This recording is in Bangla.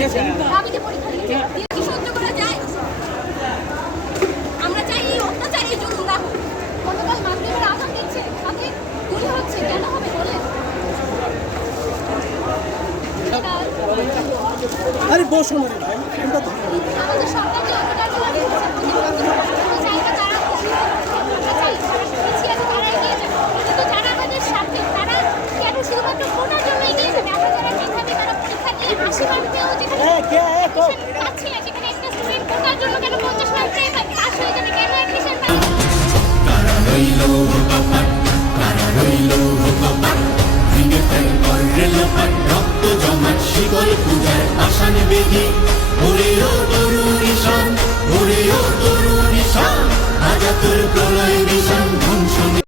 দাবিতে পরীক্ষা দিয়েছে, কি সহ্য করা যায়? আমরা চাই এই অত্যাচার, এই জুলুম না হোক। গতকাল মাগরিবের আযান দিচ্ছে, সাথে গুলি হচ্ছে, কেন হবে বলেন? আরে বসো না রে ভাই, আমাদের সরকার যে অত্যাচার করছে, আমরা চাই না তারা আমরা চাই পিছিয়ে আছে তারা এগিয়ে যাবে, কিন্তু যারা আমাদের সাথে তারা কেন শুধুমাত্র ভোটার জন্য এগিয়ে যাবে? আমরা যারা মেধাবী তারা পরীক্ষা দিয়ে 80 মার্ক পেয়েও যেখানে পাচ্ছি না, সেখানে একটা স্টুডেন্ট ভোটার জন্য কেন 50 মার্ক পেয়ে পাস হয়ে যাবে, কেন অ্যাডমিশন পাবে? কারা রইল হুকাপাট, কারা রইল হুকাপাট, ভেঙে ফেল করে লোপাট, রক্ত জমাট শিকল পূজার আসান বেদি, ওরে ও তরুণ ঈশান, ওরে ও তরুণ ঈশান, আজাতুর প্রলয় ভীষণ।